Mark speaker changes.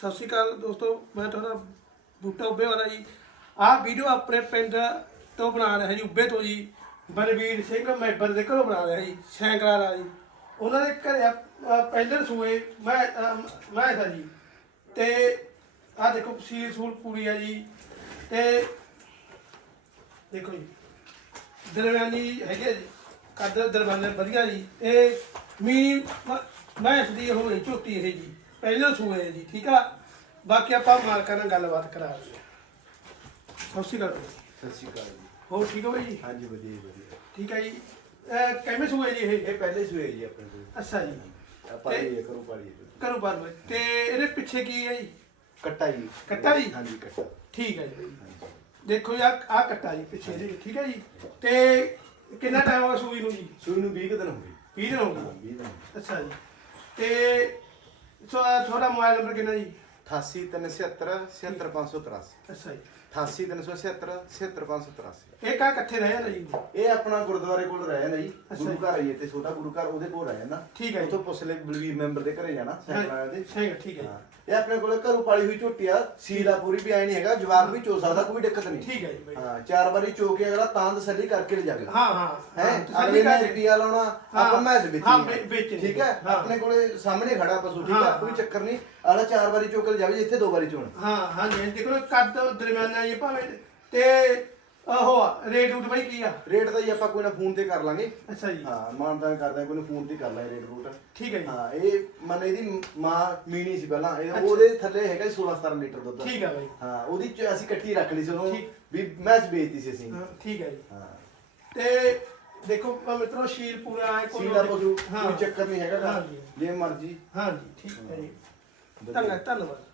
Speaker 1: ਸਤਿ ਸ਼੍ਰੀ ਅਕਾਲ ਦੋਸਤੋ ਮੈਂ ਤੁਹਾਡਾ ਬੂਟਾ ਉੱਬੇ ਵਾਲਾ ਜੀ। ਆਹ ਵੀਡੀਓ ਆਪਣੇ ਪਿੰਡ ਤੋਂ ਬਣਾ ਰਿਹਾ ਜੀ ਉੱਬੇ ਤੋਂ ਜੀ। ਬਲਵੀਰ ਸਿੰਘ ਮੈਂਬਰ ਦੇ ਘਰੋਂ ਬਣਾ ਰਿਹਾ ਜੀ ਸੈਂਕੜਾ ਵਾਲਾ ਜੀ। ਉਹਨਾਂ ਦੇ ਘਰੇ ਪਹਿਲੇ ਸੂਏ ਮੈਂ ਅਮ, ਮੈਂ ਥਾ ਜੀ। ਤੇ ਆਹ ਦੇਖੋ ਸੀਲ ਸੂਲ ਪੂਰੀ ਆ ਜੀ। ਤੇ ਦੇਖੋ ਜੀ ਦਰਮਿਆਨੀ ਹੈਗੇ ਜੀ ਕੱਦ ਦਰਮਿਆਨੇ ਵਧੀਆ ਜੀ। ਇਹ ਮੀ ਮੈਂ ਇਸ ਦੀ ਉਹ ਨਹੀਂ ਝੋਟੀ ਇਹ ਜੀ। ਪਹਿਲੇ ਸੂਏ ਹੈ ਜੀ ਠੀਕ ਆ? ਬਾਕੀ ਆਪਾਂ ਮਾਲਕਾਂ ਨਾਲ ਗੱਲਬਾਤ ਕਰਾ ਲਈ ਸਤਿ ਸ਼੍ਰੀ ਅਕਾਲ।
Speaker 2: ਸਤਿ ਸ਼੍ਰੀ ਅਕਾਲ ਜੀ।
Speaker 1: ਹੋਰ ਠੀਕ ਹੋ ਬਾਈ? ਜੀ
Speaker 2: ਹਾਂਜੀ ਵਧੀਆ ਜੀ, ਵਧੀਆ।
Speaker 1: ਠੀਕ ਹੈ ਜੀ। ਇਹ ਕਿਵੇਂ ਸੂਏ ਜੀ ਇਹ?
Speaker 2: ਇਹ ਪਹਿਲੇ ਸੂਏ ਜੀ ਆਪਣੇ ਕੋਲ
Speaker 1: ਅੱਛਾ ਜੀ।
Speaker 2: ਆਪਾਂ
Speaker 1: ਤੇ-
Speaker 2: ਇਹ ਕਰੂ ਪਾੜੀ
Speaker 1: ਕਰੋ ਬਾਰ ਤੇ ਇਹਦੇ ਪਿੱਛੇ ਕੀ ਹੈ ਜੀ?
Speaker 2: ਕੱਟਾ ਜੀ।
Speaker 1: ਕੱਟਾ ਜੀ?
Speaker 2: ਹਾਂਜੀ ਕੱਟਾ।
Speaker 1: ਠੀਕ ਹੈ ਜੀ। ਦੇਖੋ ਜੀ ਆ ਆ ਕੱਟਾ ਜੀ ਪਿੱਛੇ ਜੀ ਠੀਕ ਹੈ ਜੀ। ਤੇ ਕਿੰਨਾ ਟਾਈਮ ਹੋਇਆ ਸੂਈ ਨੂੰ ਜੀ?
Speaker 2: ਸੂਈ ਨੂੰ 20 ਕੁ ਦਿਨ ਹੋ ਗਏ।
Speaker 1: 20 ਦਿਨ ਹੋ
Speaker 2: ਹਾਂ
Speaker 1: ਗਏ
Speaker 2: 20 ਦਿਨ ਹੋ ਗਏ।
Speaker 1: ਅੱਛਾ ਜੀ। ਤੇ ਤੁਹਾਡਾ ਮੋਬਾਈਲ ਨੰਬਰ ਕਿੰਨਾ ਜੀ?
Speaker 2: 88 377 77583
Speaker 1: ਅੱਛਾ ਜੀ।
Speaker 2: 88 377 77583
Speaker 1: ਇਹ ਕਾ ਇਕੱਠੇ ਰਹੇ ਨਾ ਜੀ?
Speaker 2: ਇਹ ਆਪਣਾ ਗੁਰਦੁਆਰੇ ਕੋਲ ਰਹਿ ਜਾਂਦਾ ਜੀ।
Speaker 1: ਅੱਛਾ
Speaker 2: ਗੁਰੂ
Speaker 1: ਜੀ।
Speaker 2: ਘਰ ਆਈਏ ਤੇ ਛੋਟਾ ਗੁਰੂ ਘਰ ਉਹਦੇ ਕੋਲ ਰਹਿ ਜਾਂਦਾ।
Speaker 1: ਠੀਕ ਹੈ ਜੀ।
Speaker 2: ਉਥੋਂ ਪੁੱਛ ਲੈ ਬਲਵੀਰ ਮੈਂਬਰ ਦੇ ਘਰੇ ਜਾਣਾ ਸੈਂਕੜਾ ਦੇ।
Speaker 1: ਸਹੀ ਠੀਕ ਹੈ
Speaker 2: ਹਾਂ। ਇਹ ਆਪਣੇ ਕੋਲ ਘਰੋਂ ਪਾਲੀ ਹੋਈ ਝੋਟੀ ਆ ਸੀਲਾ ਪੂਰੀ ਵੀ ਐ ਨਹੀਂ ਹੈਗਾ ਜਵਾਬ ਵੀ ਚੋ ਸਕਦਾ ਕੋਈ ਦਿੱਕਤ ਨਹੀਂ
Speaker 1: ਠੀਕ ਹੈ ਜੀ ਬਾਈ।
Speaker 2: ਹਾਂ ਚਾਰ ਵਾਰੀ ਚੋ ਕੇ ਅਗਲਾ ਤਾਂ ਤਸੱਲੀ ਕਰਕੇ ਲੈ ਜਾਵੇ।
Speaker 1: ਹਾਂ ਹਾਂ।
Speaker 2: ਹੈ?
Speaker 1: ਹਾਂ, ਤਸੱਲੀ
Speaker 2: ਅਗਲੇ ਨੇ
Speaker 1: ਕਰ-
Speaker 2: ਰੁਪਿਆ ਲਾਉਣਾ
Speaker 1: ਹਾਂ,
Speaker 2: ਆਪਾਂ ਮੈਚ ਵੇਚਣੀ
Speaker 1: ਹਾਂ,
Speaker 2: ਆ।
Speaker 1: ਵੇ- ਵੇਚਣੀ
Speaker 2: ਠੀਕ ਹੈ?
Speaker 1: ਹਾਂ।
Speaker 2: ਆਪਣੇ ਕੋਲੇ ਸਾਹਮਣੇ ਖੜਾ ਪਸ਼ੂ ਠੀਕ
Speaker 1: ਹਾਂ,
Speaker 2: ਹੈ ਕੋਈ। ਚੱਕਰ ਨਹੀਂ ਅਗਲਾ ਚਾਰ ਵਾਰੀ ਚੋ ਕੇ ਜਾਵੇ ਜਿੱਥੇ ਦੋ ਵਾਰੀ ਚੋਣ।
Speaker 1: ਹਾਂ ਹਾਂ ਜੀ ਦੇਖੋ ਕੱਦ ਦਰਮਿਆਨਾ ਜੀ ਭਾਵੇਂ ਤੇ ਉਹ ਰੇਟ ਰੂਟ ਬਾਈ ਕੀ ਆ?
Speaker 2: ਰੇਟ ਦਾ ਹੀ ਆਪਾਂ ਕੋਈ ਨਾ ਫੋਨ ਤੇ ਕਰ ਲਾਂਗੇ।
Speaker 1: ਅੱਛਾ ਜੀ।
Speaker 2: ਹਾਂ ਮਾਨਦਾਨ ਕਰਦਾ ਕੋਈ ਨਾ ਫੋਨ ਤੇ ਕਰ ਲਾਂਗੇ ਰੇਟ ਰੂਟ।
Speaker 1: ਠੀਕ ਹੈ ਜੀ।
Speaker 2: ਹਾਂ ਇਹ ਮਨ ਇਹਦੀ ਮਾਂ ਮੀਣੀ ਸੀ ਪਹਿਲਾਂ। ਇਹ। ਉਹਦੇ ਥੱਲੇ ਹੈਗਾ 16 17 ਲੀਟਰ ਦੁੱਧ।
Speaker 1: ਠੀਕ ਹੈ ਬਾਈ।
Speaker 2: ਹਾਂ ਉਹਦੀ ਚ ਅਸੀਂ ਕੱਟੀ ਰੱਖ ਲਈ ਸੀ ਉਹਨੂੰ। ਵੀ ਮੈਚ ਵੇਚਤੀ ਸੀ ਅਸੀਂ।
Speaker 1: ਠੀਕ ਹੈ ਜੀ।
Speaker 2: ਹਾਂ।
Speaker 1: ਤੇ ਦੇਖੋ ਮਿੱਤਰੋ ਸ਼ੀਲ ਪੂਰਾ ਹੈ
Speaker 2: ਸੀਲਾ ਪਸ਼ੂ
Speaker 1: ਹਾਂ
Speaker 2: ਕੋਈ ਚੱਕਰ ਨਹੀਂ ਹੈਗਾ। ਜੀ। ਮਰਜ਼ੀ।
Speaker 1: ਹਾਂ ਜੀ ਠੀਕ ਹੈ ਜੀ। ਧੰਨਵਾਦ ਧੰਨਵਾਦ।